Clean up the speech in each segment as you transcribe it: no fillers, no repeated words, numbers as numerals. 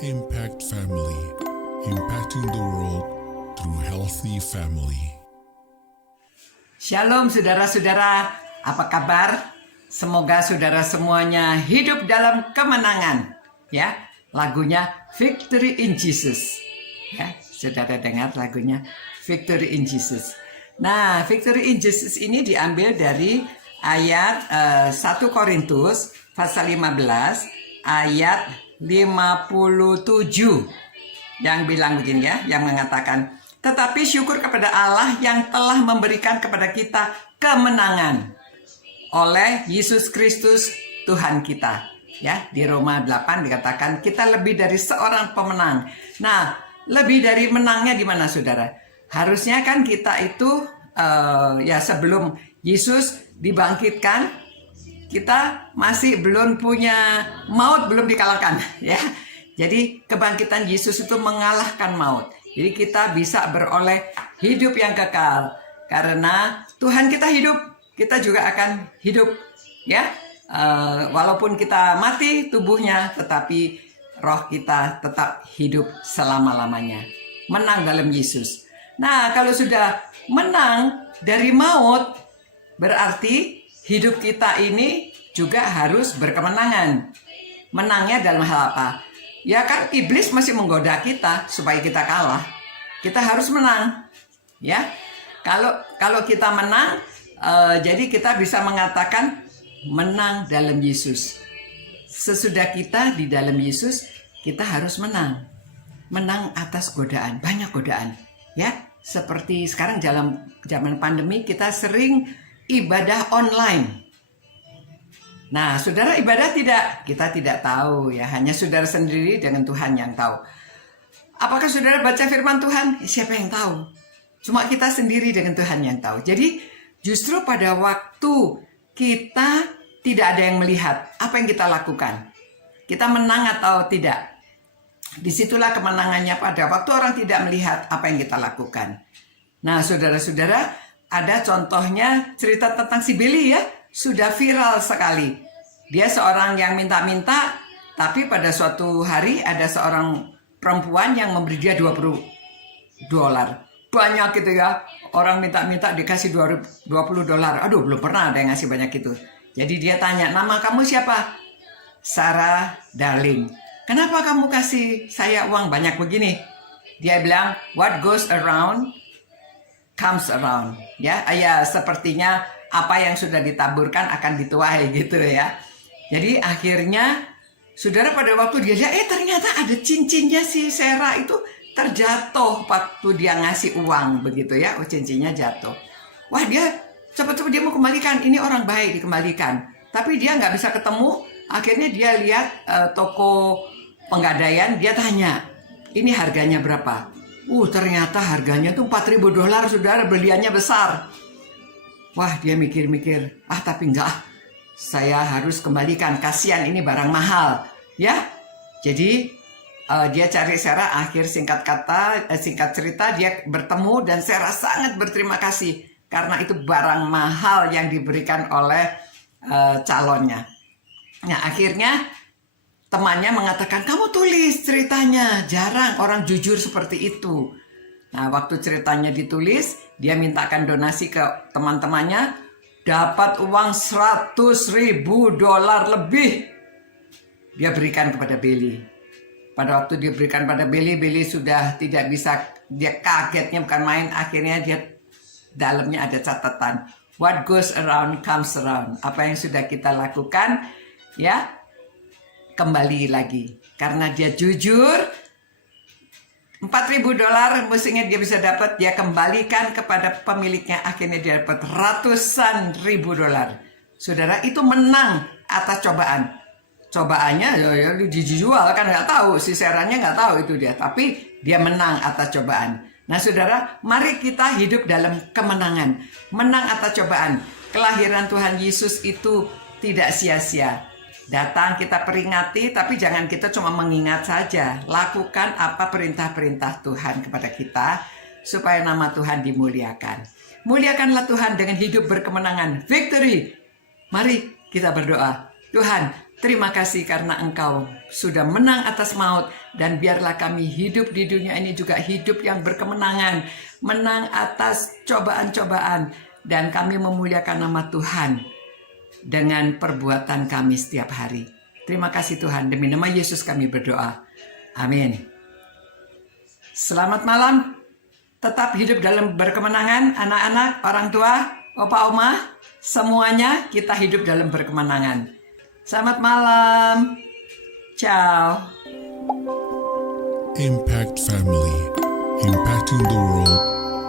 Impact Family, impacting the world through healthy family. Shalom saudara-saudara, apa kabar? Semoga saudara semuanya hidup dalam kemenangan. Ya, lagunya Victory in Jesus. Ya, saudara dengar lagunya Victory in Jesus. Nah, Victory in Jesus ini diambil dari ayat 1 Korintus pasal 15 ayat 57 yang bilang begini ya, yang mengatakan, tetapi syukur kepada Allah yang telah memberikan kepada kita kemenangan oleh Yesus Kristus Tuhan kita. Ya, di Roma 8 dikatakan kita lebih dari seorang pemenang. Nah, lebih dari menangnya di mana saudara? Harusnya kan kita itu ya sebelum Yesus dibangkitkan, kita masih belum punya maut, belum dikalahkan ya. Jadi kebangkitan Yesus itu mengalahkan maut. Jadi kita bisa beroleh hidup yang kekal. Karena Tuhan kita hidup, kita juga akan hidup ya. Walaupun kita mati tubuhnya, tetapi roh kita tetap hidup selama-lamanya. Menang dalam Yesus. Nah, kalau sudah menang dari maut, berarti hidup kita ini juga harus berkemenangan. Menangnya dalam hal apa? Ya kan iblis masih menggoda kita supaya kita kalah. Kita harus menang. Ya. Kalau kita menang, jadi kita bisa mengatakan menang dalam Yesus. Sesudah kita di dalam Yesus, kita harus menang. Menang atas godaan, banyak godaan. Ya, seperti sekarang dalam zaman pandemi kita sering ibadah online. Nah, saudara ibadah tidak? Kita tidak tahu ya, hanya saudara sendiri dengan Tuhan yang tahu. Apakah saudara baca firman Tuhan? Siapa yang tahu? Cuma kita sendiri dengan Tuhan yang tahu. Jadi justru pada waktu kita tidak ada yang melihat apa yang kita lakukan, kita menang atau tidak, disitulah kemenangannya pada waktu orang tidak melihat apa yang kita lakukan. Nah, saudara-saudara, ada contohnya cerita tentang si Billy ya, sudah viral sekali. Dia seorang yang minta-minta, tapi pada suatu hari ada seorang perempuan yang memberi dia $20. Banyak gitu ya, orang minta-minta dikasih $20. Aduh, belum pernah ada yang ngasih banyak itu. Jadi dia tanya, nama kamu siapa? Sarah Darling. Kenapa kamu kasih saya uang banyak begini? Dia bilang, what goes around comes around. Ya, sepertinya apa yang sudah ditaburkan akan dituai gitu ya. Jadi akhirnya saudara pada waktu dia lihat, ternyata ada cincinnya si Sarah itu terjatuh waktu dia ngasih uang begitu ya. Oh, cincinnya jatuh. Wah, dia cepat-cepat dia mau kembalikan. Ini orang baik, dikembalikan. Tapi dia nggak bisa ketemu. Akhirnya dia lihat toko penggadaian, dia tanya, ini harganya berapa? Ternyata harganya tuh $4.000, saudara, beliannya besar. Wah, dia mikir-mikir, tapi enggak, saya harus kembalikan, kasihan ini barang mahal, ya. Jadi dia cari Sarah, akhir singkat cerita dia bertemu dan Sarah sangat berterima kasih karena itu barang mahal yang diberikan oleh calonnya. Nah, akhirnya temannya mengatakan, kamu tulis ceritanya, jarang orang jujur seperti itu. Nah, waktu ceritanya ditulis, dia mintakan donasi ke teman-temannya, dapat uang $100.000 lebih. Dia berikan kepada Billy. Pada waktu dia berikan pada Billy, Billy sudah tidak bisa, dia kagetnya bukan main, akhirnya dia dalamnya ada catatan. What goes around comes around. Apa yang sudah kita lakukan, ya, kembali lagi. Karena dia jujur, $4.000 mestinya dia bisa dapat, dia kembalikan kepada pemiliknya, akhirnya dia dapat ratusan ribu dolar. Saudara, itu menang atas cobaan. Cobaannya ya dijual kan, nggak tahu, si Sarahnya nggak tahu itu dia, tapi dia menang atas cobaan. Nah saudara, mari kita hidup dalam kemenangan, menang atas cobaan. Kelahiran Tuhan Yesus itu tidak sia-sia. Datang kita peringati, tapi jangan kita cuma mengingat saja. Lakukan apa perintah-perintah Tuhan kepada kita, supaya nama Tuhan dimuliakan. Muliakanlah Tuhan dengan hidup berkemenangan. Victory! Mari kita berdoa. Tuhan, Terima kasih karena Engkau sudah menang atas maut, dan biarlah kami hidup di dunia ini juga hidup yang berkemenangan, menang atas cobaan-cobaan, dan kami memuliakan nama Tuhan dengan perbuatan kami setiap hari. Terima kasih Tuhan, demi nama Yesus kami berdoa. Amin. Selamat malam, tetap hidup dalam berkemenangan, anak-anak, orang tua, opa oma, semuanya kita hidup dalam berkemenangan. Selamat malam. Ciao. Impact Family, impacting the world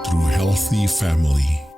through healthy family.